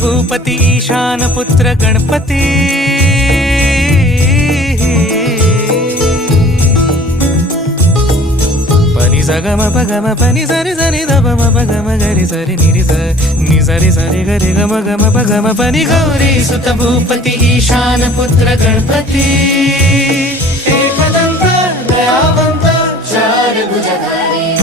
भूपती ईशान पुत्र गणपती पनि सगम पगम पनि सरि सरि ध म पगम गरि सरि निरि स नि सरि सरि गरि गम गम पगम पनि गौरी सुत भूपती ईशान पुत्र गणपती एकदंत दयावंत चार भुजधारी